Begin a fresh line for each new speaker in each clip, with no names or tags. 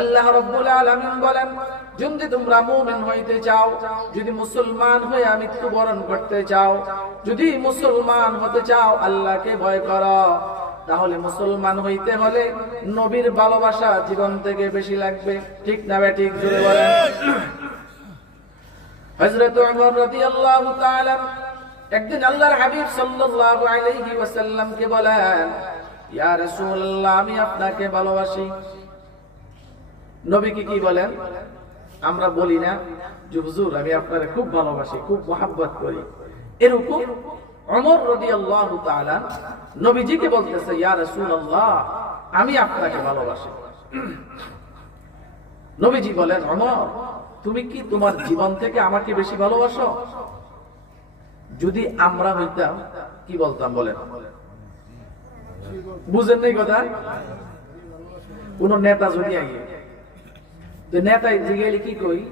আল্লাহ রব্বুল বলেন, যদি তোমরা হইতে চাও, যদি মুসলমান হয়ে করতে চাও, যদি মুসলমান হতে চাও, আল্লাহকে ভয় তাহলে মুসলমান হইতে হলে নবীর ভালোবাসা জীবন থেকে বেশি লাগবে। ঠিক না ঠিক জোরে বলেন? একদিন আল্লাহর হাবিব সাল্লাল্লাহু আলাইহি ওয়াসাল্লামকে বলেন, ইয়া রাসূলুল্লাহ, আমি আপনাকে ভালোবাসি। নবী কি বলেন? আমরা বলি না যে, হুজুর, আমি আপনাকে খুব ভালোবাসি, খুব মহাব্বত করি। এরকম অমর রাদিয়াল্লাহু তাআলা নবীজিকে বলতেছে, ইয়া রাসূলুল্লাহ, আমি আপনাকে ভালোবাসি। নবীজি বলেন, অমর, তুমি কি তোমার জীবন থেকে আমাকে বেশি ভালোবাসো? যদি আমরা হইতাম, কি বলতাম বলেন? বুঝেন নাই কথা? কোন নেতা যদি আগে তো নেতা গেলে কি কই?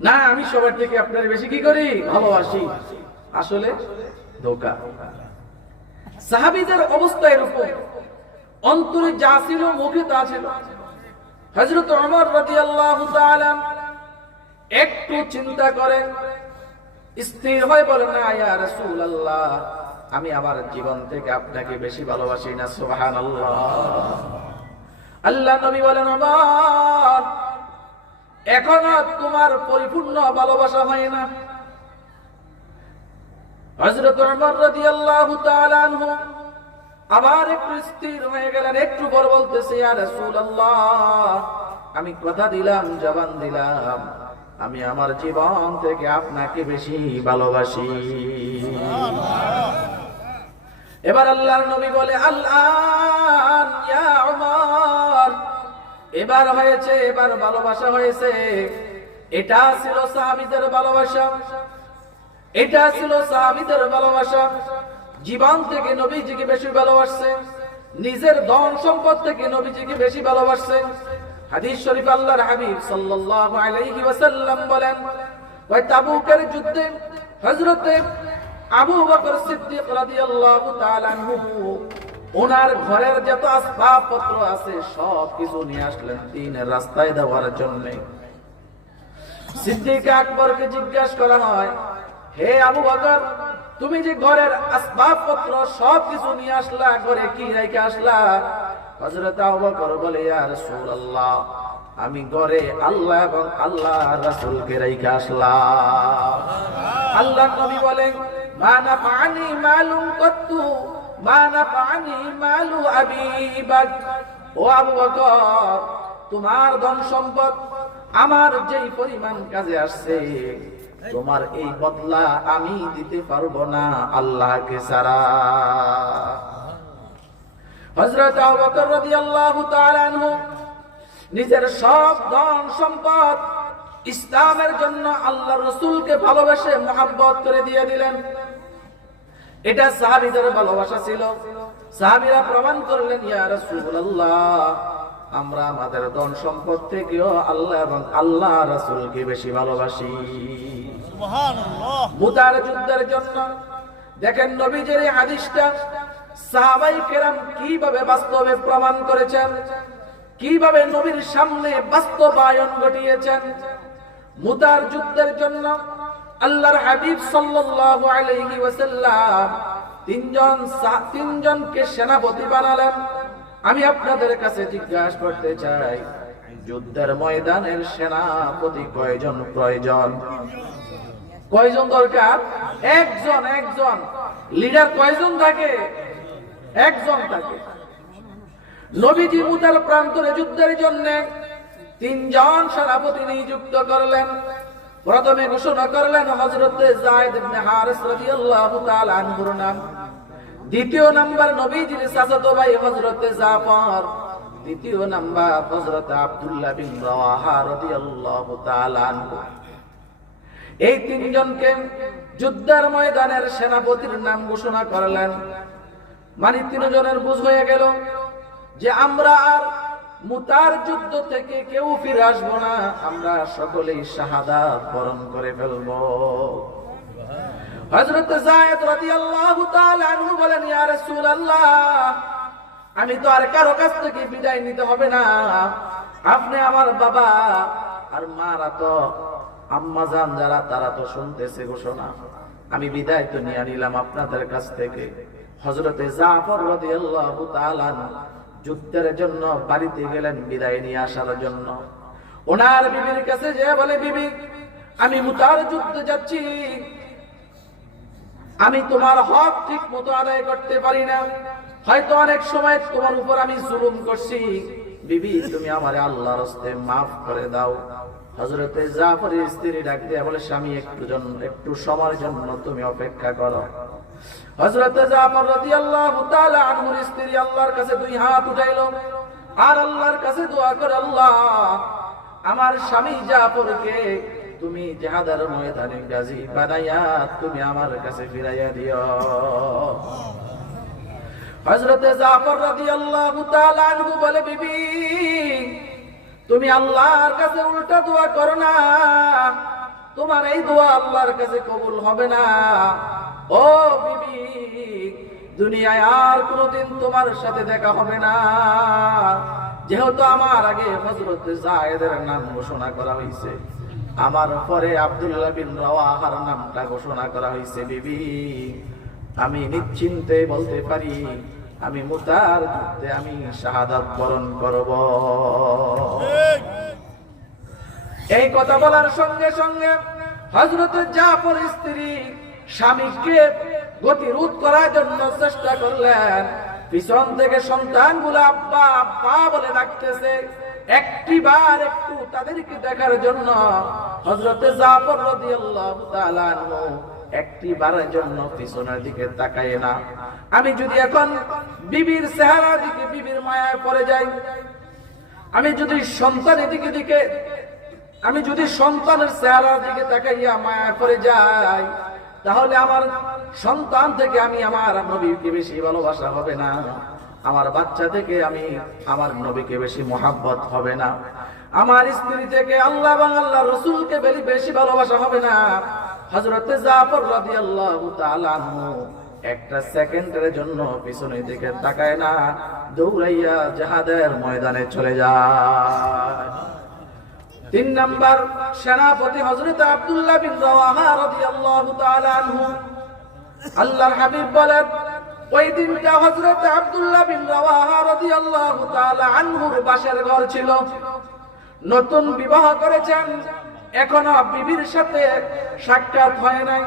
না, আমি সবার থেকে আপনার বেশি কি করি? ভালোবাসি। আসলে ধোকা। সাহাবিদের অবস্থা এরকম। অন্তরে যা ছিল, মুখে তা ছিল। হজরত অমর রাদিয়াল্লাহু তাআলা একটু চিন্তা করেন। স্থির হয়ে বলেন, না, ইয়া রাসূলুল্লাহ, আমি আমার জীবন থেকে আপনাকে বেশি ভালোবাসি না, সুবহানাল্লাহ। আল্লাহ আল্লাহ নবী বলেন, ওমর এখনও তোমার পরিপূর্ণ ভালোবাসা হয় না। আবার একটু স্থির হয়ে একটু আমি কথা দিলাম, জবান দিলাম। আমি আমার জীবন থেকে আপনাকে বেশি ভালোবাসি। এবার আল্লাহর নবী বলে আল্লাহ এবার হয়েছে, এবার ভালোবাসা হয়েছে। এটা ছিল সাহাবীদের ভালোবাসা। এটা ছিল সাহাবীদের ভালোবাসা। জীবন থেকে নবীজিকে বেশি ভালোবাসছে। নিজের ধন সম্পদ থেকে নবীজিকে বেশি ভালোবাসছে। হাদিস শরীফ আল্লাহর হাবিব সাল্লাল্লাহু আলাইহি ওয়াসাল্লাম বলেন, ওই তাবুকের যুদ্ধে হযরতে আবু বকর সিদ্দিক রাদিয়াল্লাহু তাআলা আনহু ওনার ঘরের যত আসবাবপত্র আছে সব কিছু নিয়ে আসলেন দিনের রাস্তায় দেওয়ার জন্য। সিদ্দিক আকবরকে জিজ্ঞাসা করা হয় হে আবু বকর তুমি যে ঘরের আসবাবপত্র সব কিছু নিয়ে আসলা ঘরে কি রেখে আসলা? হযরত আবু বকর বলে ইয়া রাসূলুল্লাহ আমি ঘরে আল্লাহ এবং আল্লাহ রাসূলকে রেখে আসলাম। আল্লাহ নবী বলেন মা নাফানি মালুম কত্তু মা নাফানি মালু আবি বকর ও আবু বকর, তোমার ধন সম্পদ আমার যেই পরিমাণ কাজে আসছে, তোমার এই বদলা আমি দিতে পারব না আল্লাহকে সারা হযরত আবু বকর রাদিয়াল্লাহু তাআলা আনহু নিজের সব ধন সম্পদ ইসলামের জন্য আল্লাহ রসুলকে ভালোবেসে মহাব্বত করে দিয়ে দিলেন। এটা সাহাবিদের ভালোবাসা ছিল সাহাবিরা প্রমাণ করলেন ইয়া রাসূলুল্লাহ আমরা আমাদের ধন সম্পদ থেকেও আল্লাহ এবং আল্লাহ রাসূলকে বেশি ভালোবাসি। মুতার যুদ্ধের জন্য দেখেন নবীজের এই হাদিসটা সাহাবাই কেরাম কীভাবে বাস্তবে প্রমাণ করেছেন কীভাবে নবীর সামনে বাস্তবায়ন ঘটিয়েছেন মুতার যুদ্ধের জন্য আল্লাহর হাবিব সাল্লাল্লাহু আলাইহি ওয়াসাল্লাম তিনজন তিনজনকে সেনাপতি বানালেন। আমি আপনাদের কাছে জিজ্ঞাসা করতে চাই, যুদ্ধের ময়দানের সেনাপতি কয়জন প্রয়োজন? কয়জন দরকার? একজন একজন। লিডার কয়জন থাকে? একজন থাকে। নবীজি মুতাল প্রান্তরে যুদ্ধের জন্য তিনজন সেনাপতি নিযুক্ত করলেন। প্রথমে ঘোষণা করলেন হযরত যায়েদ ইবনে হারিস রাদিয়াল্লাহু তাআলা আনহুর নাম। দ্বিতীয় নাম্বার নবীজির চাচাতো ভাই হযরত জাফর। তৃতীয় নাম্বার হযরত আব্দুল্লাহ বিন রাওয়াহা রাদিয়াল্লাহু তাআলা আনহু। এই তিনজনকে যুদ্ধের ময়দানের সেনাপতির নাম ঘোষণা করলেন। মানে তিনজনের বুঝ হয়ে গেল যে আমরা আর মুতার যুদ্ধ থেকে কেউ ফিরে আসব না। আমরা সকলেই শাহাদাত বরণ করে ফেলব। হযরত যায়েদ রাদিয়াল্লাহু তাআলা বলেন, ইয়া রাসূলুল্লাহ, আমি তো আর কারও কাছ থেকে বিদায় নিতে হবে না। আপনি আমার বাবা আর মারা তো আম্মা যান যারা, তারা তো শুনতেছে ঘোষণা। আমি বিদায় তো নিয়ে নিলাম আপনাদের কাছ থেকে। হজরতে জাফর রাদিয়াল্লাহু তাআলা যুদ্ধের জন্য, বাড়িতে গেলেন, বিদায় নিয়ে আসার জন্য। ওনার বিবির কাছে যে বলে, বিবি, আমি মুতার যুদ্ধে যাচ্ছি। আমি তোমার হক ঠিক মতো আদায় করতে পারি না। হয়তো অনেক সময় তোমার উপর আমি জুলুম করছি। বিবি, তুমি আমার আল্লাহর হস্তে মাফ করে দাও। হজরতে জাফরের স্ত্রী ডাক দিয়ে বলে, স্বামী, একটু জন্য একটু সময়ের জন্য তুমি অপেক্ষা করো। হজরতে জাফর রাদিয়াল্লাহু তাআলা আনহুর স্ত্রী আল্লাহর কাছে দুই হাত উঠাইলো আর আল্লাহর কাছে দোয়া করে, আল্লাহ, আমার স্বামী জাফরকে তুমি জাহাদার ময়দানে গাজী বানাইয়া তুমি আমার কাছে ফিরাইয়া দিও। হযরতে জাফর রাদিয়াল্লাহু তাআলা আনহু বলে, বিবি তুমি আল্লাহর কাছে উল্টা দোয়া করো না। তোমার এই দোয়া আল্লাহর কাছে কবুল হবে না। ও বিবি, দুনিয়ায় আর কোনোদিন তোমার সাথে দেখা হবে না। যেহেতু আমার আগে হজরত জায়েদের নাম ঘোষণা করা হয়েছে, আমার পরে আব্দুল্লাহ বিন রাওয়াহার নামটা ঘোষণা করা হয়েছে, বিবি। আমি নিশ্চিন্তে বলতে পারি আমি মুতার যুদ্ধে আমি শাহাদাত বরণ করব। এই কথা বলার সঙ্গে সঙ্গে হজরত জাফর স্ত্রী স্বামীকে গতিরোধ করার জন্য চেষ্টা করলেন। পিছন থেকে সন্তানগুলো আব্বা আব্বা বলে ডাকতেছে। একটি বার একটু তাদেরকে দেখার জন্য হজরতে জাফর রাদিয়াল্লাহু তাআলা একটি বারের জন্য পিছনের দিকে তাকায় না। আমি যদি এখন বিবির চেহারা দিকে বিবির মায়ায় পড়ে যাই, আমি যদি সন্তানের দিকে দিকে আমি যদি সন্তানের চেহারার দিকে তাকাইয়া মায়া করে যাই, তাহলে আমার সন্তান থেকে আমি আমার নবীকে বেশি ভালোবাসা হবে না। আমার বাচ্চা থেকে আমি আমার নবীকে বেশি মোহাব্বত হবে না। আমার স্ত্রী থেকে আল্লাহ আল্লাহ রসুলকে বেশি ভালোবাসা হবে না। হজরতে জাফর তাআলা আনহু একটা সেকেন্ডের জন্য পিছনের দিকে তাকায় না, দৌড়াইয়া জাহাদের ময়দানে চলে যায়। তিন নাম্বার, সেনাপতি হযরত আব্দুল্লাহ বিন রাওয়াহা রাদিয়াল্লাহু তাআলা আনহু। আল্লাহর হাবিব বলেন, ওই দিনটা হযরত আব্দুল্লাহ বিন রাওয়াহা রাদিয়াল্লাহু তাআলা আনহুর বাসের ঘর ছিল। নতুন বিবাহ করেছেন এখনও বিবির সাথে সাক্ষাৎ হয় নাই।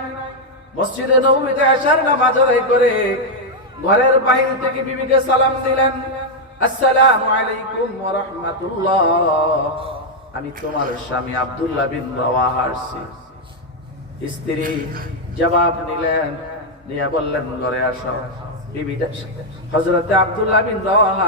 মসজিদে নবমীতে আসার নামাজ আদায় করে ঘরের বাহির থেকে বিবিকে সালাম দিলেন, আসসালামু আলাইকুম ওয়া রাহমাতুল্লাহ। আমি তোমার স্বামী আব্দুল্লাহ বিন রাওয়াহা আসছি স্ত্রী জবাব নিলেন, নিয়ে বললেন, ঘরে আসো। বিবিটা হযরতে আব্দুল্লাহ বিন রাওয়াহা